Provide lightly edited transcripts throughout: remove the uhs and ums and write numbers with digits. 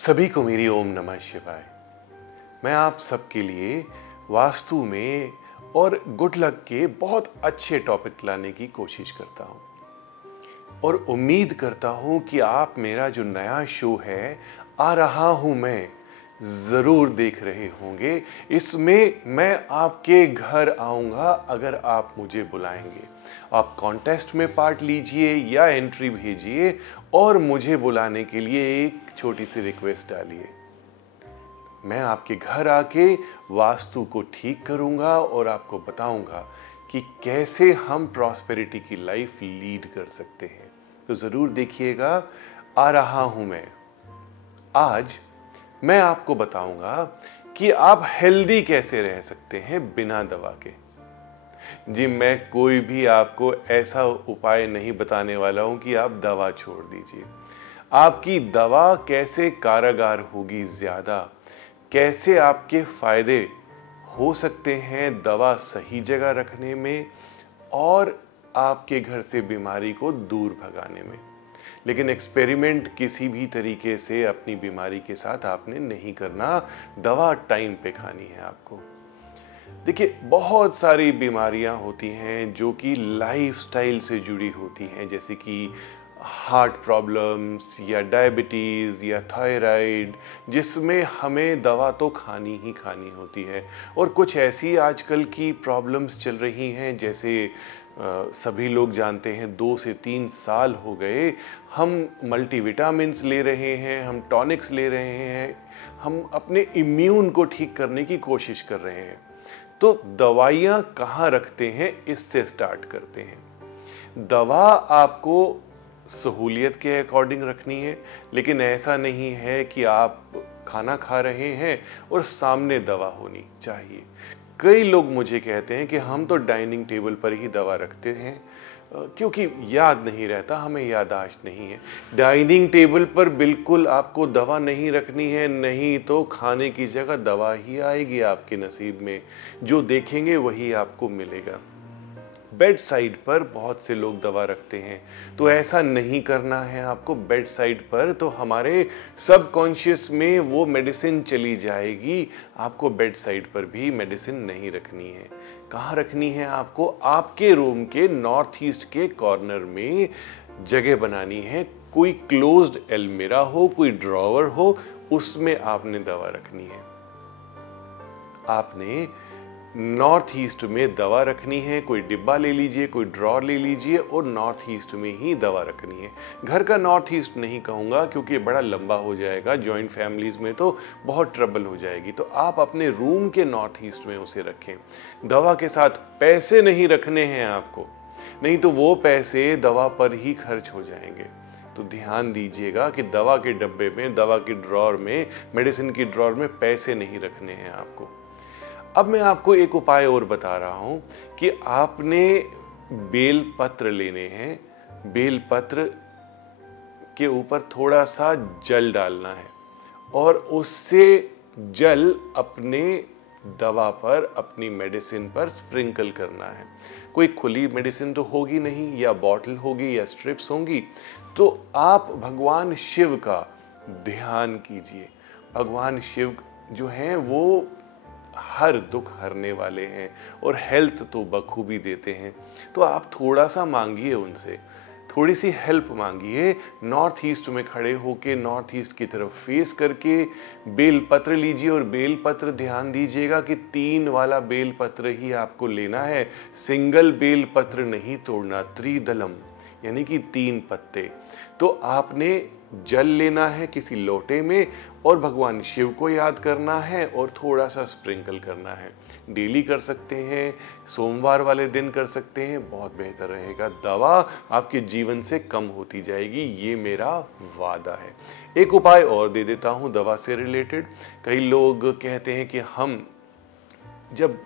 सभी को मेरी ओम नमः शिवाय। मैं आप सबके लिए वास्तु में और गुड लक के बहुत अच्छे टॉपिक लाने की कोशिश करता हूं और उम्मीद करता हूं कि आप मेरा जो नया शो है आ रहा हूं मैं ज़रूर देख रहे होंगे। इसमें मैं आपके घर आऊँगा अगर आप मुझे बुलाएंगे। आप कॉन्टेस्ट में पार्ट लीजिए या एंट्री भेजिए और मुझे बुलाने के लिए एक छोटी सी रिक्वेस्ट डालिए। मैं आपके घर आके वास्तु को ठीक करूँगा और आपको बताऊँगा कि कैसे हम प्रॉस्पेरिटी की लाइफ लीड कर सकते हैं। तो ज़रूर देखिएगा, आ रहा हूँ मैं। आज मैं आपको बताऊंगा कि आप हेल्दी कैसे रह सकते हैं बिना दवा के। जी, मैं कोई भी आपको ऐसा उपाय नहीं बताने वाला हूं कि आप दवा छोड़ दीजिए। आपकी दवा कैसे कारगर होगी ज्यादा, कैसे आपके फायदे हो सकते हैं दवा सही जगह रखने में और आपके घर से बीमारी को दूर भगाने में। लेकिन एक्सपेरिमेंट किसी भी तरीके से अपनी बीमारी के साथ आपने नहीं करना। दवा टाइम पे खानी है आपको। देखिए, बहुत सारी बीमारियां होती हैं जो कि लाइफस्टाइल से जुड़ी होती हैं, जैसे कि हार्ट प्रॉब्लम्स या डायबिटीज़ या थायराइड, जिसमें हमें दवा तो खानी ही खानी होती है। और कुछ ऐसी आजकल की प्रॉब्लम्स चल रही हैं, जैसे सभी लोग जानते हैं 2 से 3 साल हो गए हम मल्टीविटामिन्स ले रहे हैं, हम टॉनिक्स ले रहे हैं, हम अपने इम्यून को ठीक करने की कोशिश कर रहे हैं। तो दवाइयाँ कहाँ रखते हैं, इससे स्टार्ट करते हैं। दवा आपको सहूलियत के अकॉर्डिंग रखनी है, लेकिन ऐसा नहीं है कि आप खाना खा रहे हैं और सामने दवा होनी चाहिए। कई लोग मुझे कहते हैं कि हम तो डाइनिंग टेबल पर ही दवा रखते हैं क्योंकि याद नहीं रहता, हमें याददाश्त नहीं है। डाइनिंग टेबल पर बिल्कुल आपको दवा नहीं रखनी है, नहीं तो खाने की जगह दवा ही आएगी आपके नसीब में। जो देखेंगे वही आपको मिलेगा। बेड साइड पर बहुत से लोग दवा रखते हैं, तो ऐसा नहीं करना है आपको। बेड साइड पर तो हमारे सबकॉन्शियस में वो मेडिसिन चली जाएगी। आपको बेड साइड पर भी मेडिसिन नहीं रखनी है। कहाँ रखनी है आपको? आपके रूम के नॉर्थ ईस्ट के कॉर्नर में जगह बनानी है। कोई क्लोज्ड अलमीरा हो, कोई ड्रॉवर हो, उसमें आपने दवा रखनी है। आपने नॉर्थ ईस्ट में दवा रखनी है। कोई डिब्बा ले लीजिए, कोई ड्रॉर ले लीजिए और नॉर्थ ईस्ट में ही दवा रखनी है। घर का नॉर्थ ईस्ट नहीं कहूँगा क्योंकि बड़ा लंबा हो जाएगा, जॉइंट फैमिलीज में तो बहुत ट्रबल हो जाएगी। तो आप अपने रूम के नॉर्थ ईस्ट में उसे रखें। दवा के साथ पैसे नहीं रखने हैं आपको, नहीं तो वो पैसे दवा पर ही खर्च हो जाएंगे। तो ध्यान दीजिएगा कि दवा के डब्बे में, दवा के ड्रॉर में, मेडिसिन की ड्रॉर में पैसे नहीं रखने हैं आपको। अब मैं आपको एक उपाय और बता रहा हूं कि आपने बेल पत्र लेने हैं। बेल पत्र के ऊपर थोड़ा सा जल डालना है और उससे जल अपने दवा पर, अपनी मेडिसिन पर स्प्रिंकल करना है। कोई खुली मेडिसिन तो होगी नहीं, या बॉटल होगी या स्ट्रिप्स होंगी। तो आप भगवान शिव का ध्यान कीजिए। भगवान शिव जो हैं वो हर दुख हरने वाले हैं और हेल्थ तो बखूबी देते हैं। तो आप थोड़ा सा मांगिए उनसे, थोड़ी सी हेल्प मांगिए। नॉर्थ ईस्ट में खड़े होके, नॉर्थ ईस्ट की तरफ फेस करके बेल पत्र लीजिए और बेल पत्र ध्यान दीजिएगा कि 3 वाला बेल पत्र ही आपको लेना है। सिंगल बेल पत्र नहीं तोड़ना, त्रिदलम यानी कि 3 पत्ते। तो आपने जल लेना है किसी लोटे में और भगवान शिव को याद करना है और थोड़ा सा स्प्रिंकल करना है। डेली कर सकते हैं, सोमवार वाले दिन कर सकते हैं, बहुत बेहतर रहेगा। दवा आपके जीवन से कम होती जाएगी, ये मेरा वादा है। एक उपाय और दे देता हूँ दवा से रिलेटेड। कई लोग कहते हैं कि हम जब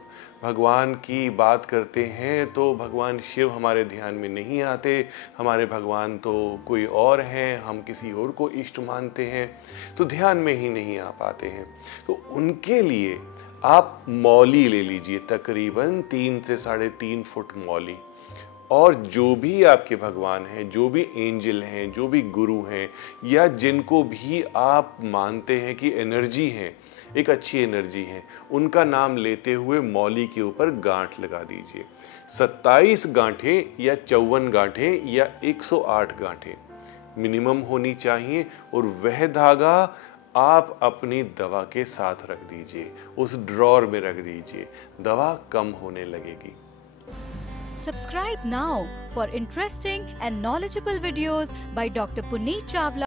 भगवान की बात करते हैं तो भगवान शिव हमारे ध्यान में नहीं आते, हमारे भगवान तो कोई और हैं, हम किसी और को इष्ट मानते हैं, तो ध्यान में ही नहीं आ पाते हैं। तो उनके लिए आप मौली ले लीजिए, तकरीबन 3 से 3.5 फुट मौली, और जो भी आपके भगवान हैं, जो भी एंजल हैं, जो भी गुरु हैं, या जिनको भी आप मानते हैं कि एनर्जी है, एक अच्छी एनर्जी है, उनका नाम लेते हुए मौली के ऊपर गांठ लगा दीजिए। 27 गांठें या 54 गांठें या 108 गांठें मिनिमम होनी चाहिए, और वह धागा आप अपनी दवा के साथ रख दीजिए, उस ड्रॉर में रख दीजिए, दवा कम होने लगेगी। Subscribe now for interesting and knowledgeable videos by Dr. Puneet Chawla.